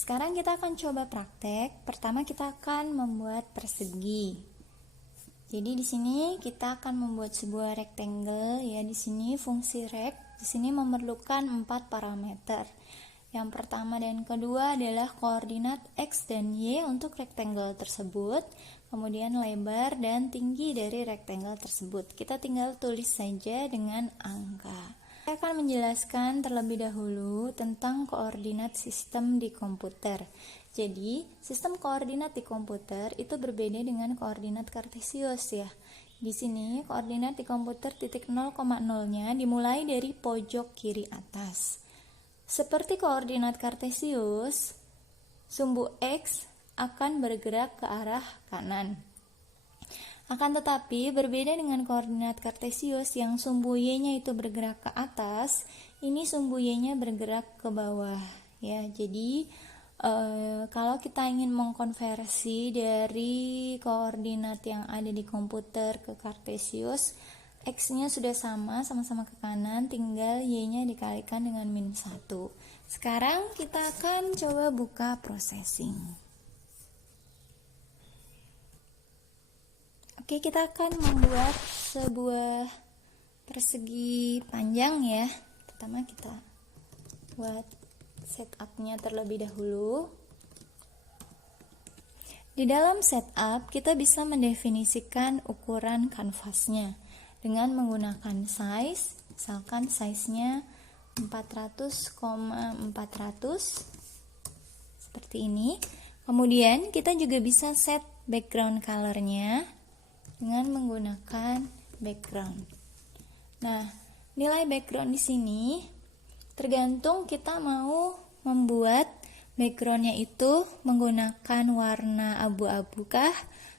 sekarang kita akan coba praktek. Pertama kita akan membuat persegi. Jadi di sini kita akan membuat sebuah rectangle ya. Di sini fungsi rect di sini memerlukan 4 parameter. Yang pertama dan kedua adalah koordinat X dan Y untuk rectangle tersebut, kemudian lebar dan tinggi dari rectangle tersebut. Kita tinggal tulis saja dengan angka. Saya akan menjelaskan terlebih dahulu tentang koordinat sistem di komputer. Jadi, sistem koordinat di komputer itu berbeda dengan koordinat kartesius ya. Di sini, koordinat di komputer titik 0,0-nya dimulai dari pojok kiri atas. Seperti koordinat kartesius, sumbu X akan bergerak ke arah kanan. Akan tetapi, berbeda dengan koordinat kartesius yang sumbu Y-nya itu bergerak ke atas, ini sumbu Y-nya bergerak ke bawah. Ya, jadi kalau kita ingin mengkonversi dari koordinat yang ada di komputer ke kartesius, X-nya sudah sama-sama ke kanan, tinggal Y-nya dikalikan dengan -1. Sekarang kita akan coba buka processing. Oke, kita akan membuat sebuah persegi panjang ya. Pertama kita buat setup-nya terlebih dahulu. Di dalam setup, kita bisa mendefinisikan ukuran kanvasnya dengan menggunakan size, misalkan size-nya 400,400 seperti ini. Kemudian kita juga bisa set background color-nya dengan menggunakan background. Nah, nilai background di sini tergantung kita mau membuat backgroundnya itu menggunakan warna abu-abu kah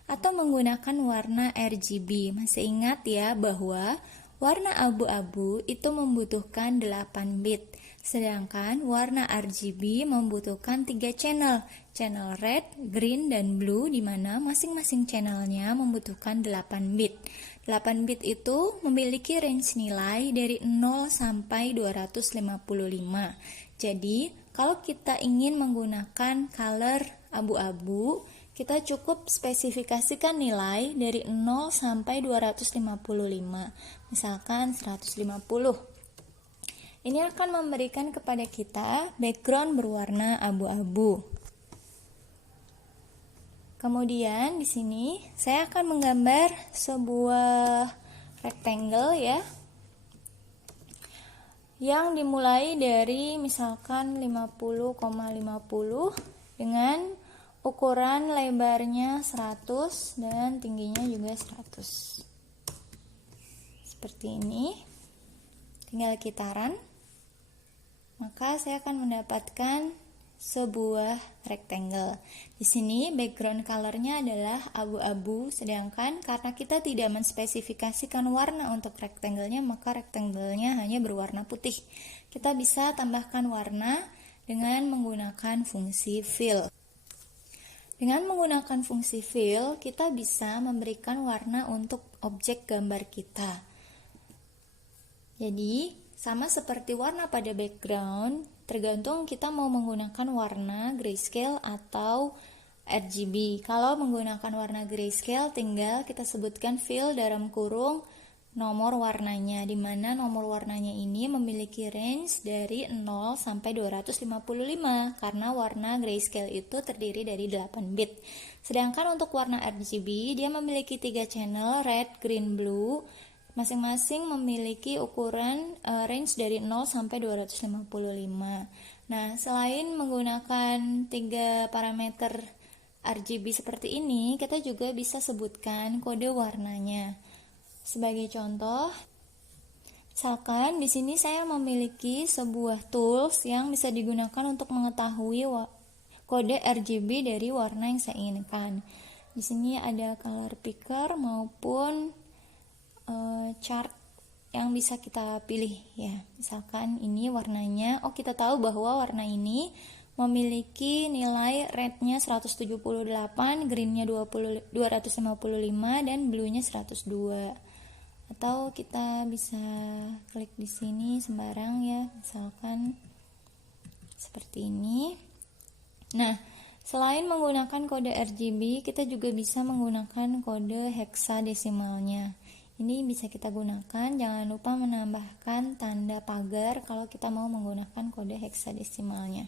atau menggunakan warna RGB. Masih ingat ya bahwa warna abu-abu itu membutuhkan 8 bit, sedangkan warna RGB membutuhkan 3 channel, channel red, green, dan blue, di mana masing-masing channelnya membutuhkan 8 bit. 8 bit itu memiliki range nilai dari 0 sampai 255. Jadi, kalau kita ingin menggunakan color abu-abu, kita cukup spesifikasikan nilai dari 0 sampai 255. Misalkan 150. Ini akan memberikan kepada kita background berwarna abu-abu. Kemudian di sini saya akan menggambar sebuah rectangle ya, yang dimulai dari misalkan 50,50 dengan ukuran lebarnya 100 dan tingginya juga 100. Seperti ini. Tinggal kitaran. Maka saya akan mendapatkan sebuah rectangle. Di sini background colornya adalah abu-abu, sedangkan karena kita tidak menspesifikasikan warna untuk rectangle-nya, maka rectangle-nya hanya berwarna putih. Kita bisa tambahkan warna dengan menggunakan fungsi fill. Dengan menggunakan fungsi fill, kita bisa memberikan warna untuk objek gambar kita. Jadi, sama seperti warna pada background, tergantung kita mau menggunakan warna grayscale atau RGB. Kalau menggunakan warna grayscale, tinggal kita sebutkan fill dalam kurung nomor warnanya, di mana nomor warnanya ini memiliki range dari 0 sampai 255, karena warna grayscale itu terdiri dari 8 bit. Sedangkan untuk warna RGB, dia memiliki 3 channel, red, green, blue. Masing-masing memiliki ukuran range dari 0 sampai 255. Nah, selain menggunakan 3 parameter RGB seperti ini, kita juga bisa sebutkan kode warnanya. Sebagai contoh, misalkan di sini saya memiliki sebuah tools yang bisa digunakan untuk mengetahui kode RGB dari warna yang saya inginkan. Di sini ada color picker maupun chart yang bisa kita pilih ya. Misalkan ini warnanya, kita tahu bahwa warna ini memiliki nilai rednya 178, greennya 255, dan bluenya 102. Atau kita bisa klik di sini sembarang ya, misalkan seperti ini. Nah, selain menggunakan kode RGB, kita juga bisa menggunakan kode heksadesimalnya. Ini bisa kita gunakan, jangan lupa menambahkan tanda pagar kalau kita mau menggunakan kode heksadesimalnya.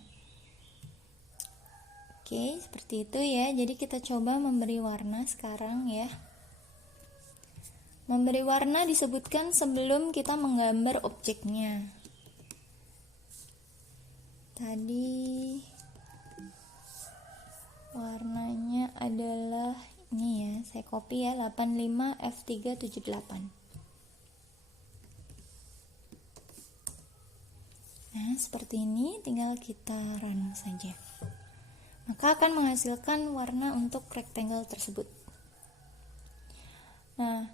Oke, seperti itu ya. Jadi kita coba memberi warna sekarang ya. Memberi warna disebutkan sebelum kita menggambar objeknya. Tadi warnanya adalah ini ya, saya copy ya, 85F378. Nah, seperti ini, tinggal kita run saja. Maka akan menghasilkan warna untuk rectangle tersebut. Nah,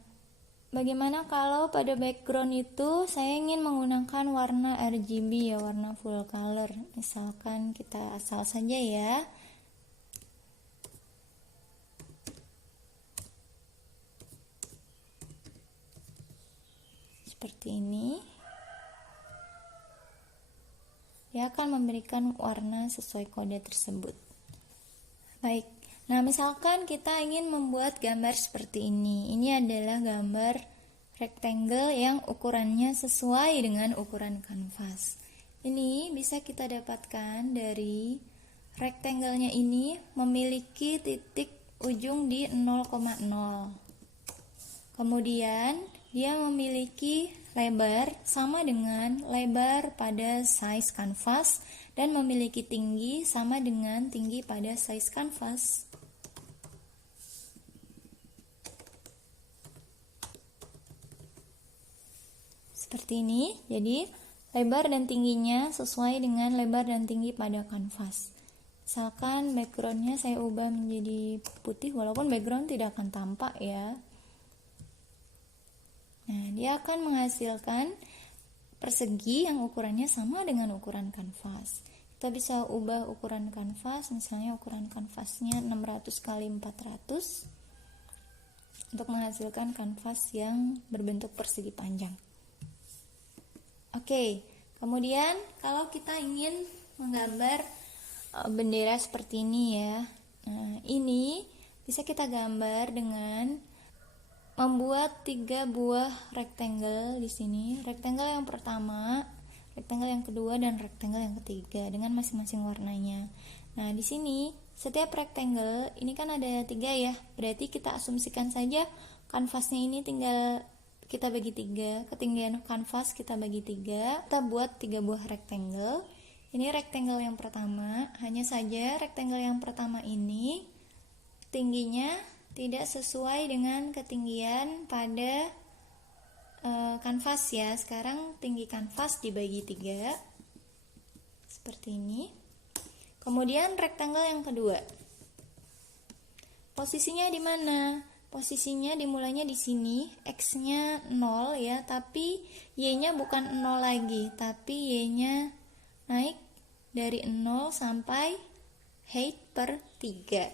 bagaimana kalau pada background itu saya ingin menggunakan warna RGB ya, warna full color. Misalkan kita asal saja ya. Seperti ini. Dia akan memberikan warna sesuai kode tersebut. Baik. Nah, misalkan kita ingin membuat gambar seperti ini. Ini adalah gambar rectangle yang ukurannya sesuai dengan ukuran kanvas. Ini bisa kita dapatkan dari rectangle-nya ini memiliki titik ujung di 0,0. Kemudian dia memiliki lebar sama dengan lebar pada size kanvas dan memiliki tinggi sama dengan tinggi pada size kanvas. Seperti ini, jadi lebar dan tingginya sesuai dengan lebar dan tinggi pada kanvas. Misalkan backgroundnya saya ubah menjadi putih, walaupun background tidak akan tampak ya. Nah, dia akan menghasilkan persegi yang ukurannya sama dengan ukuran kanvas. Kita bisa ubah ukuran kanvas, misalnya ukuran kanvasnya 600 x 400 untuk menghasilkan kanvas yang berbentuk persegi panjang. Oke, kemudian kalau kita ingin menggambar bendera seperti ini ya. Nah, ini bisa kita gambar dengan membuat 3 buah rectangle di sini. Rectangle yang pertama, rectangle yang kedua, dan rectangle yang ketiga dengan masing-masing warnanya. Nah, di sini setiap rectangle ini kan ada 3 ya. Berarti kita asumsikan saja kanvasnya ini tinggal kita bagi 3, ketinggian kanvas kita bagi 3, kita buat 3 buah rectangle. Ini rectangle yang pertama, hanya saja rectangle yang pertama ini tingginya tidak sesuai dengan ketinggian pada kanvas ya. Sekarang tinggi kanvas dibagi 3 seperti ini. Kemudian rectangle yang kedua, posisinya di mana? Posisinya dimulainya di sini, X-nya 0 ya, tapi Y-nya bukan 0 lagi, tapi Y-nya naik dari 0 sampai height per 3.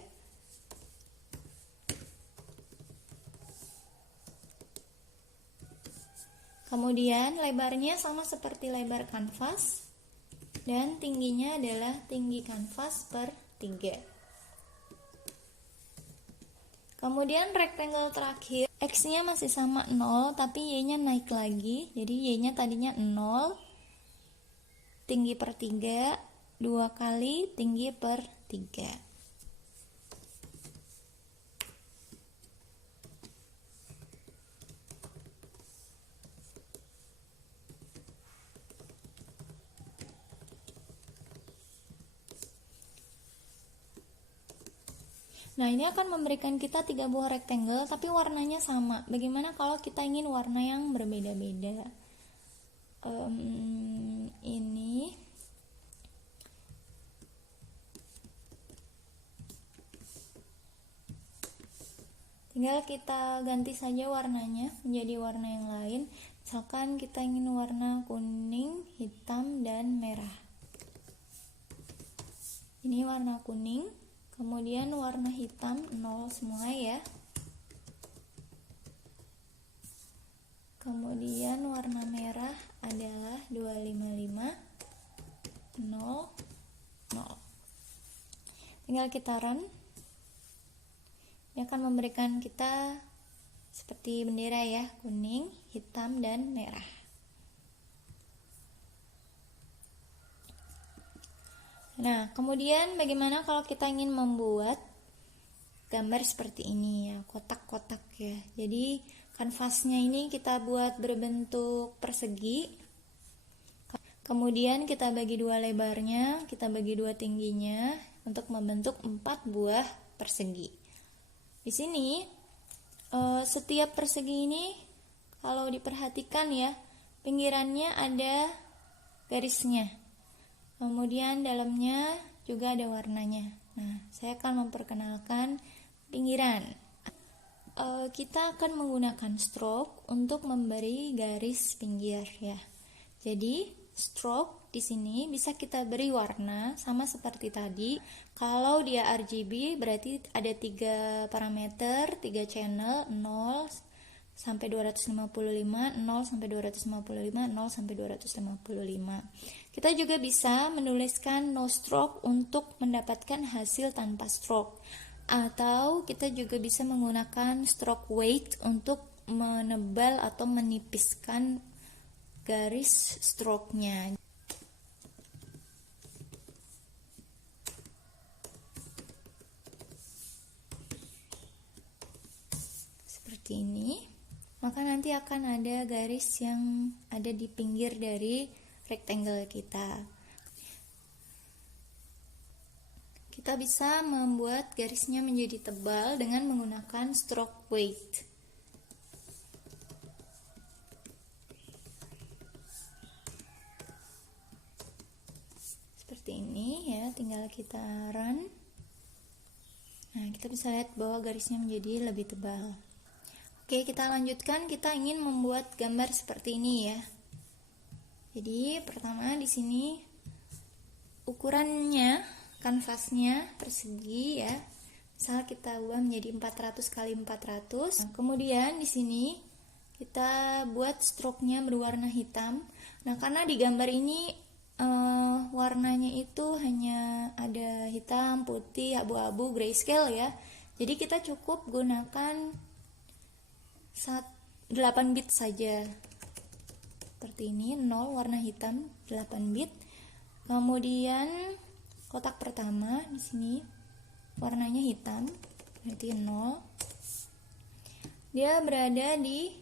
Kemudian lebarnya sama seperti lebar kanvas dan tingginya adalah tinggi kanvas per 3. Kemudian rectangle terakhir, X-nya masih sama 0, tapi Y-nya naik lagi. Jadi Y-nya tadinya 0, tinggi per 3, 2 kali tinggi per 3. Nah, ini akan memberikan kita 3 buah rectangle tapi warnanya sama. Bagaimana kalau kita ingin warna yang berbeda-beda? Ini tinggal kita ganti saja warnanya menjadi warna yang lain. Misalkan kita ingin warna kuning, hitam, dan merah. Ini warna kuning, kemudian warna hitam 0 semua ya. Kemudian warna merah adalah 255 0 0. tinggal kita run. Dia akan memberikan kita seperti bendera ya, kuning, hitam, dan merah. Nah, kemudian bagaimana kalau kita ingin membuat gambar seperti ini ya, kotak-kotak ya. Jadi kanvasnya ini kita buat berbentuk persegi. Kemudian kita bagi dua lebarnya, kita bagi dua tingginya untuk membentuk 4 buah persegi. Di sini setiap persegi ini kalau diperhatikan ya, pinggirannya ada garisnya. Kemudian dalamnya juga ada warnanya. Nah, saya akan memperkenalkan pinggiran. Kita akan menggunakan stroke untuk memberi garis pinggir ya. Jadi, stroke di sini bisa kita beri warna sama seperti tadi. Kalau dia RGB berarti ada 3 parameter, 3 channel, 0 sampai 255, 0 sampai 255, 0 sampai 255. Kita juga bisa menuliskan no stroke untuk mendapatkan hasil tanpa stroke. Atau kita juga bisa menggunakan stroke weight untuk menebal atau menipiskan garis stroke-nya. Seperti ini. Maka nanti akan ada garis yang ada di pinggir dari rectangle kita. Kita bisa membuat garisnya menjadi tebal dengan menggunakan stroke weight. Seperti ini ya, tinggal kita run. Nah, kita bisa lihat bahwa garisnya menjadi lebih tebal. Oke, kita lanjutkan. Kita ingin membuat gambar seperti ini ya. Jadi, pertama di sini ukurannya, kanvasnya persegi ya. Misal kita ubah menjadi 400 x 400. Nah, kemudian di sini kita buat stroke-nya berwarna hitam. Nah, karena di gambar ini warnanya itu hanya ada hitam, putih, abu-abu, grayscale ya. Jadi kita cukup gunakan 8 bit saja. Seperti ini, 0 warna hitam, 8 bit. Kemudian kotak pertama di sini warnanya hitam, berarti 0. Dia berada di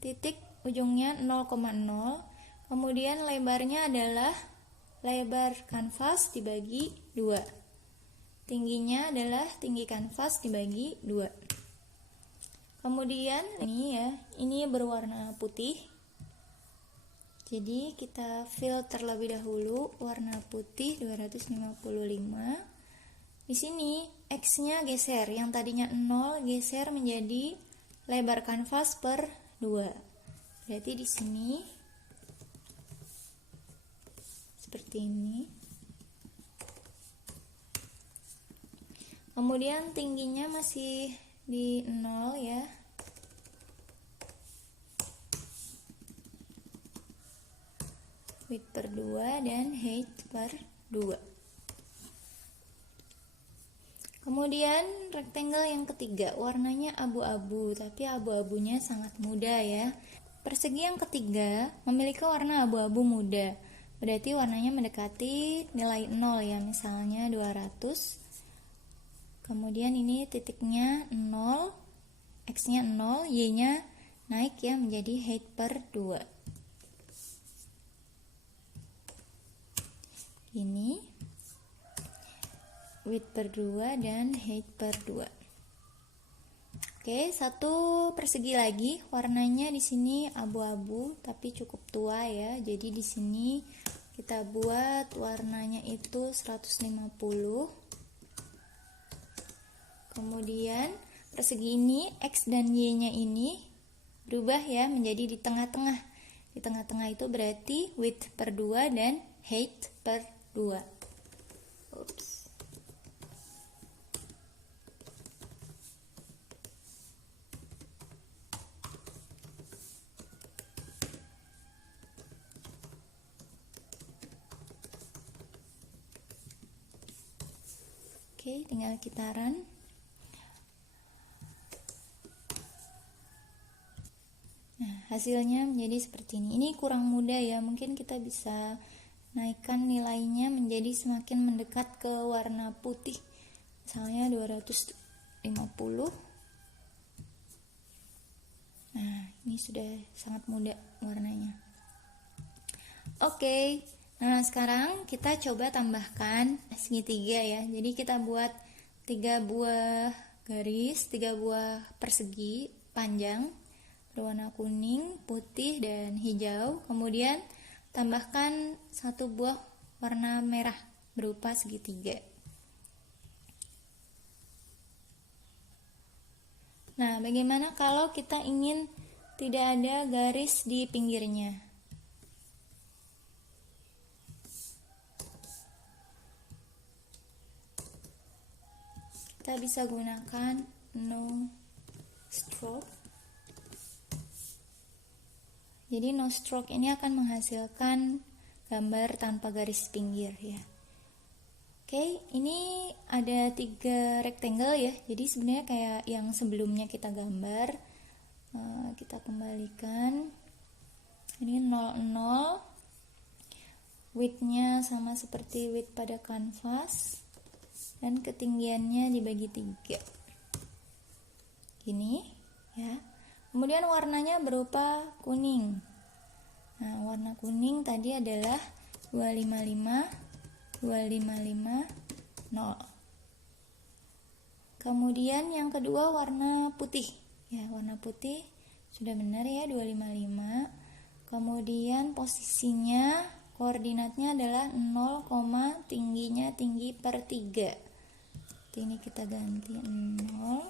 titik ujungnya 0,0. Kemudian lebarnya adalah lebar kanvas dibagi 2. Tingginya adalah tinggi kanvas dibagi 2. Kemudian ini ya, ini berwarna putih. Jadi kita fill terlebih dahulu warna putih 255. Di sini X-nya geser, yang tadinya 0 geser menjadi lebar kanvas per 2. Berarti di sini seperti ini. Kemudian tingginya masih di 0 ya. Width per 2 dan height per 2. Kemudian rectangle yang ketiga warnanya abu-abu, tapi abu-abunya sangat muda ya. Persegi yang ketiga memiliki warna abu-abu muda. Berarti warnanya mendekati nilai 0 ya, misalnya 200. Kemudian ini titiknya 0, X-nya 0, Y-nya naik ya menjadi height per 2. Ini width per 2 dan height per 2. Oke, satu persegi lagi, warnanya di sini abu-abu tapi cukup tua ya. Jadi di sini kita buat warnanya itu 150. Kemudian persegi ini X dan Y-nya ini berubah ya menjadi di tengah-tengah. Di tengah-tengah itu berarti width per 2 dan height per 2. Oops. Oke, tinggal kita run. Nah, hasilnya menjadi seperti ini. Ini kurang mudah ya, mungkin kita bisa naikkan nilainya menjadi semakin mendekat ke warna putih, misalnya 250. Nah, ini sudah sangat mudah warnanya. Oke, nah sekarang kita coba tambahkan segitiga ya. Jadi kita buat 3 buah garis, 3 buah persegi panjang berwarna kuning, putih, dan hijau. Kemudian tambahkan 1 buah warna merah berupa segitiga. Nah, bagaimana kalau kita ingin tidak ada garis di pinggirnya? Kita bisa gunakan no stroke. Jadi no stroke ini akan menghasilkan gambar tanpa garis pinggir ya. Oke, ini ada 3 rectangle ya. Jadi sebenarnya kayak yang sebelumnya kita gambar. Kita kembalikan. Ini 00. Width-nya sama seperti width pada kanvas. Dan ketinggiannya dibagi 3. Gini ya. Kemudian warnanya berupa kuning. Nah, warna kuning tadi adalah 255, 255, 0. Kemudian yang kedua warna putih. Ya, warna putih sudah benar ya, 255. Kemudian posisinya, koordinatnya adalah 0, tingginya tinggi per 3. Ini kita ganti 0.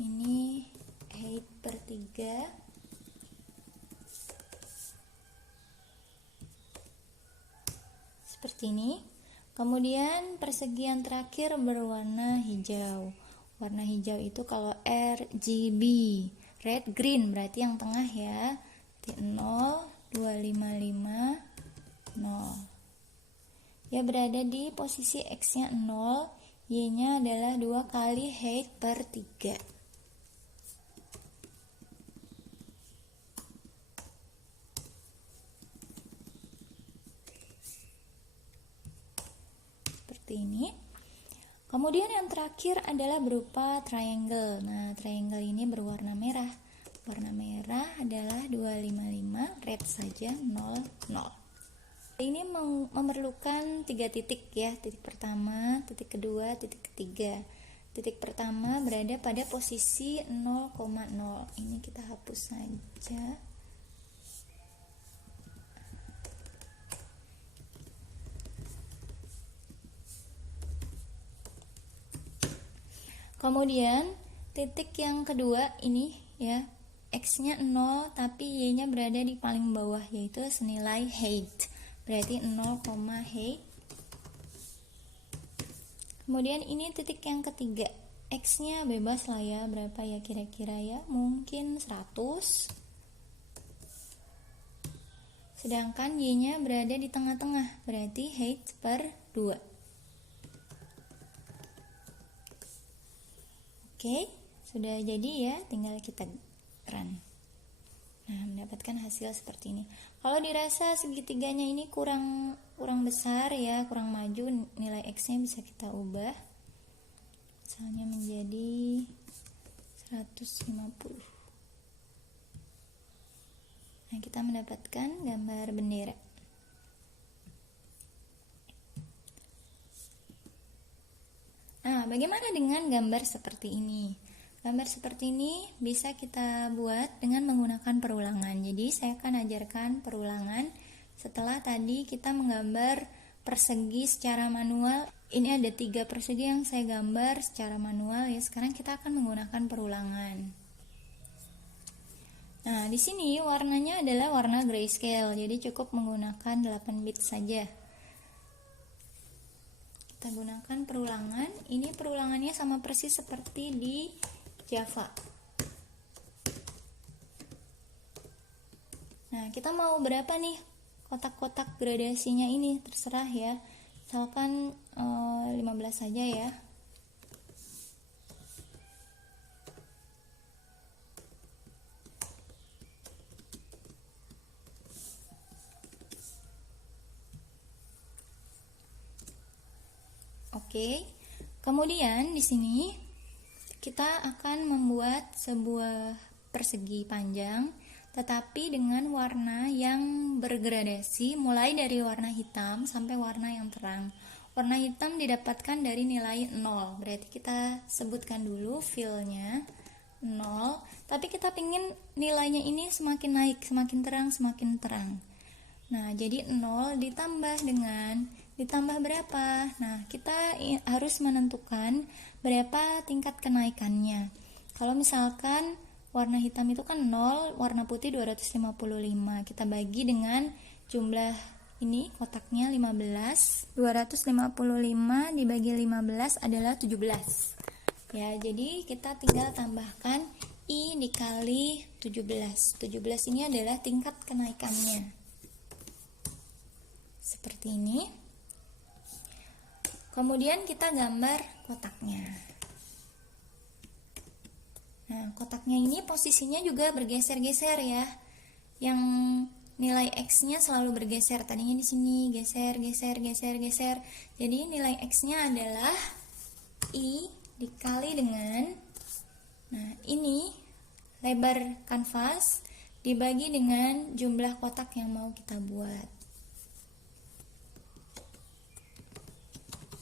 Ini height per 3. Seperti ini. Kemudian persegi yang terakhir berwarna hijau. Warna hijau itu kalau RGB, red green, berarti yang tengah ya. 0, 255, 0. Ya, berada di posisi X-nya 0, Y-nya adalah 2 kali height per 3. Ini. Kemudian yang terakhir adalah berupa triangle. Nah, triangle ini berwarna merah. Warna merah adalah 255, red saja 00. Ini memerlukan 3 titik ya. Titik pertama, titik kedua, titik ketiga. Titik pertama berada pada posisi 0,0. Ini kita hapus saja. Kemudian titik yang kedua ini ya, X-nya 0 tapi Y-nya berada di paling bawah, yaitu senilai height. Berarti 0, height. Kemudian ini titik yang ketiga. X-nya bebas lah ya, berapa ya kira-kira ya? Mungkin 100. Sedangkan Y-nya berada di tengah-tengah, berarti height per 2. Oke, sudah jadi ya, tinggal kita run. Nah, mendapatkan hasil seperti ini. Kalau dirasa segitiganya ini kurang besar ya, kurang maju, nilai X-nya bisa kita ubah. Misalnya menjadi 150. Nah, kita mendapatkan gambar bendera. Nah, bagaimana dengan gambar seperti ini? Gambar seperti ini bisa kita buat dengan menggunakan perulangan. Jadi, saya akan ajarkan perulangan setelah tadi kita menggambar persegi secara manual. Ini ada 3 persegi yang saya gambar secara manual ya. Sekarang kita akan menggunakan perulangan. Nah, di sini warnanya adalah warna grayscale. Jadi, cukup menggunakan 8 bit saja. Kita gunakan perulangan. Ini perulangannya sama persis seperti di Java. Nah, kita mau berapa nih kotak-kotak gradasinya ini? Terserah ya. Misalkan 15 saja ya. Oke. Kemudian di sini kita akan membuat sebuah persegi panjang tetapi dengan warna yang bergradasi mulai dari warna hitam sampai warna yang terang. Warna hitam didapatkan dari nilai 0, berarti kita sebutkan dulu fill-nya 0, tapi kita ingin nilainya ini semakin naik, semakin terang. Nah, jadi 0 ditambah berapa? Nah, kita harus menentukan berapa tingkat kenaikannya. Kalau misalkan warna hitam itu kan 0, warna putih 255. Kita bagi dengan jumlah ini kotaknya 15. 255 dibagi 15 adalah 17. Ya, jadi kita tinggal tambahkan I dikali 17. 17 ini adalah tingkat kenaikannya. Seperti ini. Kemudian kita gambar kotaknya. Nah, kotaknya ini posisinya juga bergeser-geser ya. Yang nilai X-nya selalu bergeser. Tadinya di sini geser. Jadi nilai X-nya adalah I dikali dengan, nah ini lebar kanvas dibagi dengan jumlah kotak yang mau kita buat.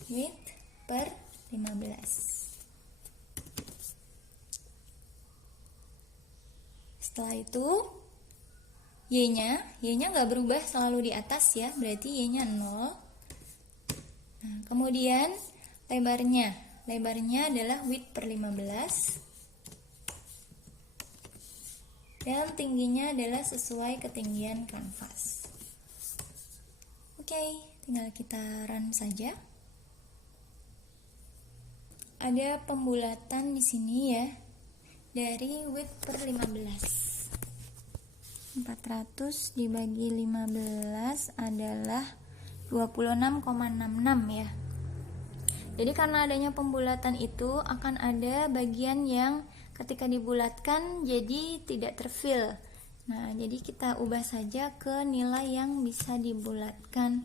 Width per 15. Setelah itu Y-nya nggak berubah, selalu di atas ya, berarti Y-nya 0. Nah, kemudian lebarnya adalah width per 15 dan tingginya adalah sesuai ketinggian kanvas. Oke, tinggal kita run saja. Ada pembulatan di sini ya, dari width per 15. 400 dibagi 15 adalah 26,66 ya. Jadi karena adanya pembulatan itu akan ada bagian yang ketika dibulatkan jadi tidak terfill. Nah, jadi kita ubah saja ke nilai yang bisa dibulatkan.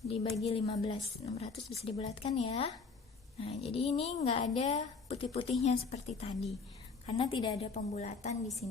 Dibagi 15, 600 bisa dibulatkan ya. Nah, jadi ini nggak ada putih-putihnya seperti tadi, karena tidak ada pembulatan di sini.